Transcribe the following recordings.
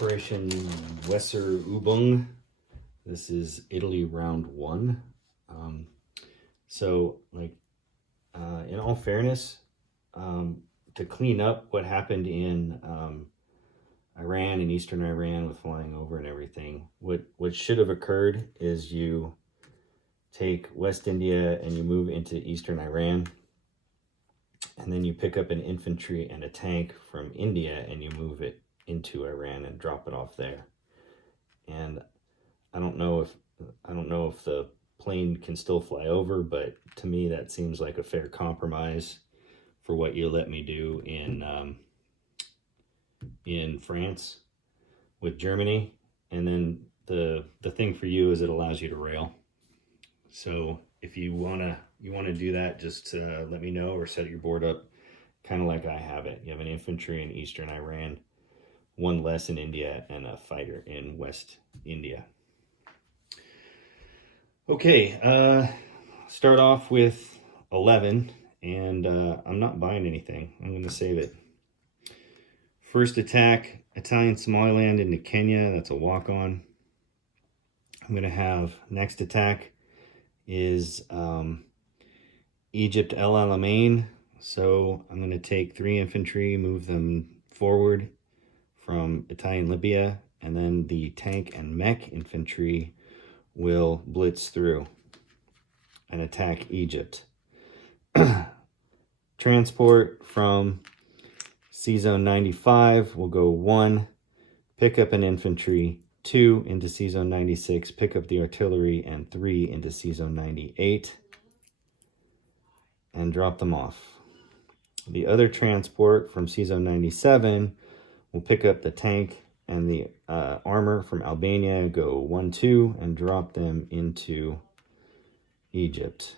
Operation Wesserübung. This is Italy round 1. In all fairness, to clean up what happened in Iran and Eastern Iran with flying over and everything, what should have occurred is you take West India and you move into Eastern Iran, and then you pick up an infantry and a tank from India and you move it into Iran and drop it off there. And I don't know if the plane can still fly over, but to me that seems like a fair compromise for what you let me do in France with Germany. And then the thing for you is it allows you to rail. So if you wanna do that, just let me know, or set your board up kind of like I have it. You have an infantry in Eastern Iran, one less in India, and a fighter in West India. Okay, start off with 11, and I'm not buying anything. I'm going to save it. First attack, Italian Somaliland into Kenya. That's a walk-on. I'm going to have next attack is Egypt El Alamein. So I'm going to take 3 infantry, move them forward from Italian Libya, and then the tank and mech infantry will blitz through and attack Egypt. Transport from C-Zone 95 will go 1, pick up an infantry, 2 into C-Zone 96, pick up the artillery, and 3 into C-Zone 98, and drop them off. The other transport from C-Zone 97 will pick up the tank and the armor from Albania, go 1, 2, and drop them into Egypt.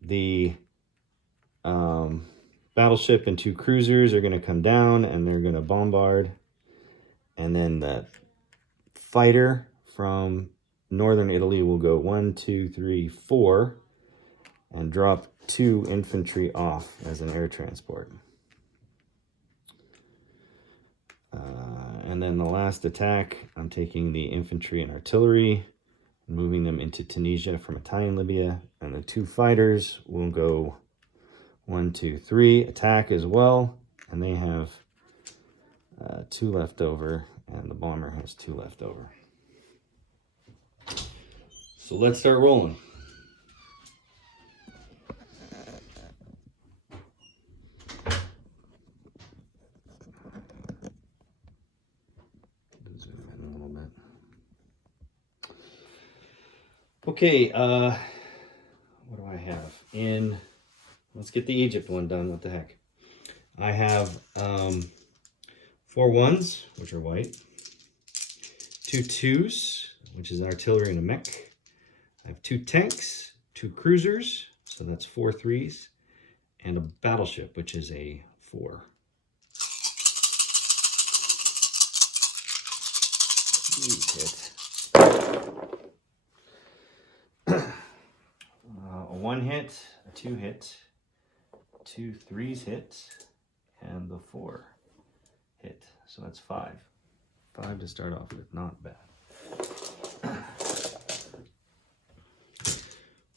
The battleship and 2 cruisers are going to come down and they're going to bombard. And then the fighter from northern Italy will go 1, 2, 3, 4 and drop 2 infantry off as an air transport. And then the last attack, I'm taking the infantry and artillery, moving them into Tunisia from Italian Libya, and the 2 fighters will go 1, 2, 3, attack as well, and they have 2 left over, and the bomber has 2 left over. So let's start rolling. Zoom in a little bit. Okay, what do I have? Let's get the Egypt one done. What the heck? I have 4 1s, which are white, 2 2s, which is an artillery and a mech. I have 2 tanks, 2 cruisers, so that's 4 3s, and a battleship, which is a 4. Hit. A 1 hit, a 2 hit, 2 3s hit, and the 4 hit. So that's 5. 5 to start off with, not bad.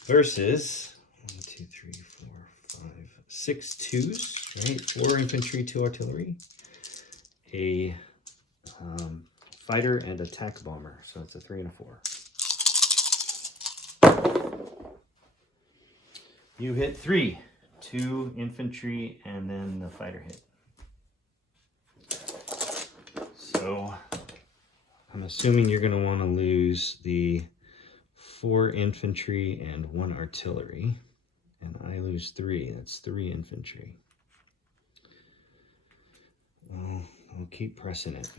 Versus 1, 2, 3, 4, 5, 6 2s, right? 4 infantry, 2 artillery, a fighter, and a attack bomber. So it's a 3 and a 4. You hit 3, 2 infantry, and then the fighter hit. So I'm assuming you're going to want to lose the 4 infantry and 1 artillery, and I lose 3. That's 3 infantry. Well, I'll keep pressing it.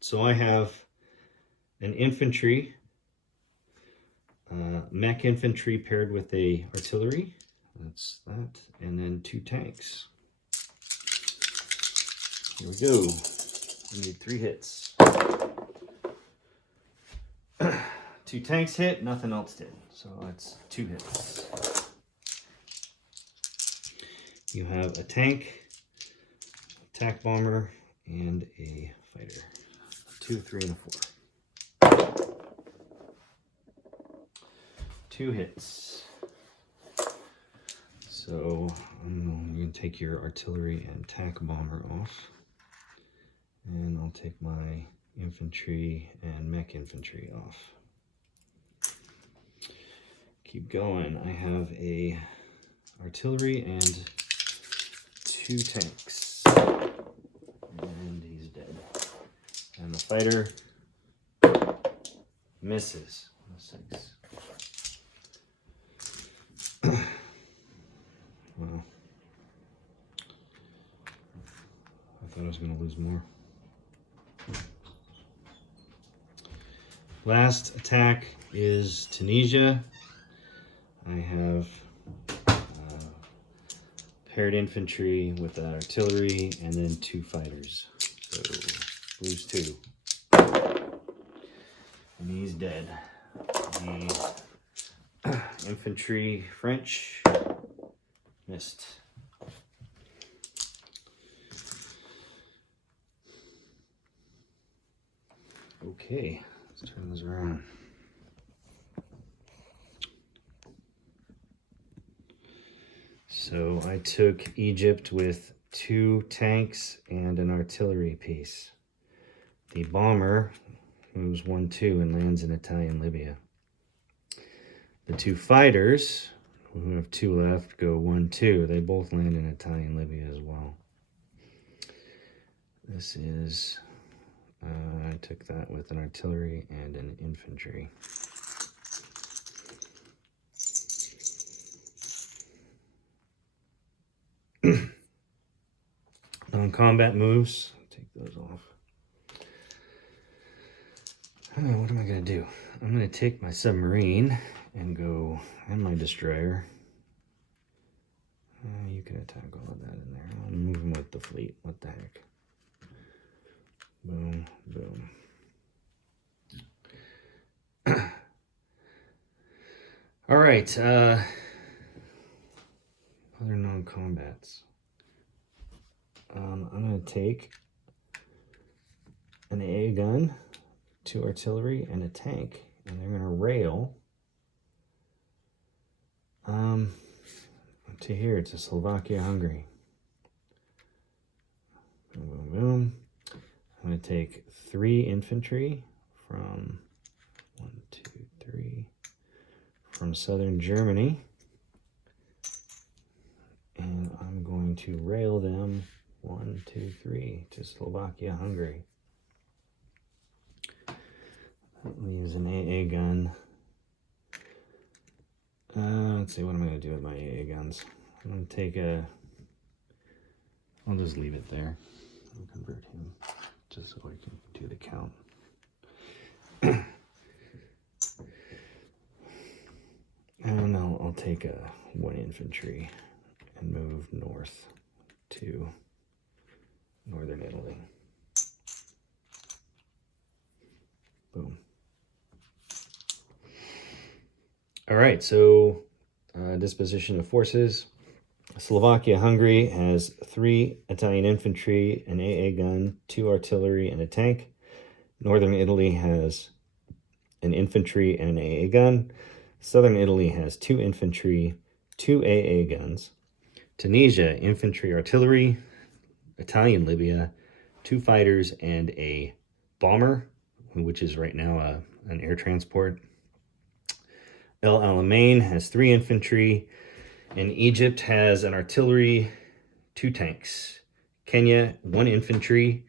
So I have an infantry, mech infantry paired with a artillery. That's that, and then 2 tanks. Here we go. We need 3 hits. 2 tanks hit, nothing else did. So that's 2 hits. You have a tank, attack bomber, and a fighter. 2, 3, and a 4. 2 hits. So I'm going to take your artillery and tank bomber off. And I'll take my infantry and mech infantry off. Keep going. I have a artillery and 2 tanks. And he's dead. And the fighter misses. 6. Wow. I thought I was going to lose more. Last attack is Tunisia. I have paired infantry with artillery and then 2 fighters. So lose 2. And he's dead. The infantry French missed. Okay, let's turn this around. So I took Egypt with 2 tanks and an artillery piece. The bomber moves 1-2 and lands in Italian Libya. The 2 fighters, who have 2 left, go 1-2. They both land in Italian Libya as well. This is, I took that with an artillery and an infantry. Non-combat moves, take those off. What am I going to do? I'm going to take my submarine and go, and my destroyer. You can attack all of that in there. I'll move them with the fleet. What the heck? Boom, boom. All right. Other non-combats. I'm going to take an AA gun, 2 artillery, and a tank, and they're going to rail to here, to Slovakia, Hungary. Boom, boom, boom. I'm going to take 3 infantry from 1, 2, 3 from southern Germany, and I'm going to rail them 1, 2, 3 to Slovakia, Hungary. That leaves an AA gun. Let's see, what am I going to do with my AA guns? I'm going to take I'll just leave it there. I'll convert him just so I can do the count. And I'll take 1 infantry and move north to northern Italy. Boom. All right, so disposition of forces. Slovakia, Hungary has 3 Italian infantry, an AA gun, 2 artillery, and a tank. Northern Italy has an infantry and an AA gun. Southern Italy has 2 infantry, 2 AA guns. Tunisia, infantry, artillery. Italian Libya, 2 fighters and a bomber, which is right now an air transport. El Alamein has 3 infantry, and Egypt has an artillery, 2 tanks. Kenya, 1 infantry,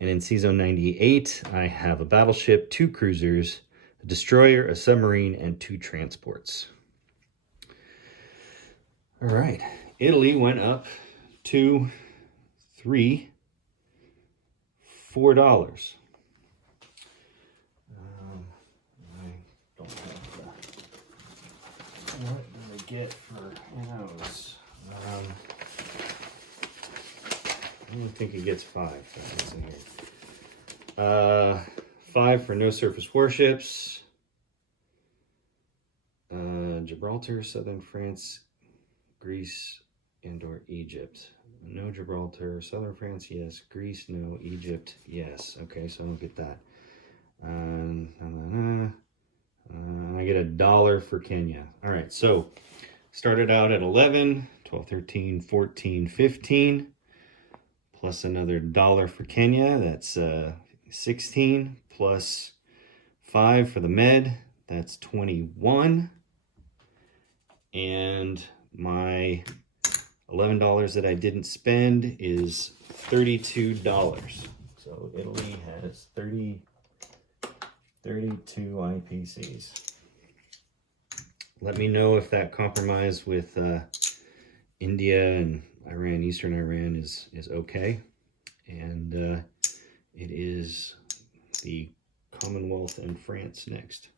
and in Season 98, I have a battleship, 2 cruisers, a destroyer, a submarine, and 2 transports. All right, Italy went up to $4. What do I get for arrows? I don't think it gets 5. That's in here. 5 for no surface warships. Gibraltar, southern France, Greece, and/or Egypt. No Gibraltar. Southern France, yes. Greece, no. Egypt, yes. Okay, so I don't get that. I get $1 for Kenya. All right, so started out at 11, 12, 13, 14, 15, plus another $1 for Kenya. That's 16, plus 5 for the med. That's 21. And my $11 that I didn't spend is $32. So Italy has 32 IPCs. Let me know if that compromise with India and Iran, Eastern Iran, is okay. And it is the Commonwealth and France next.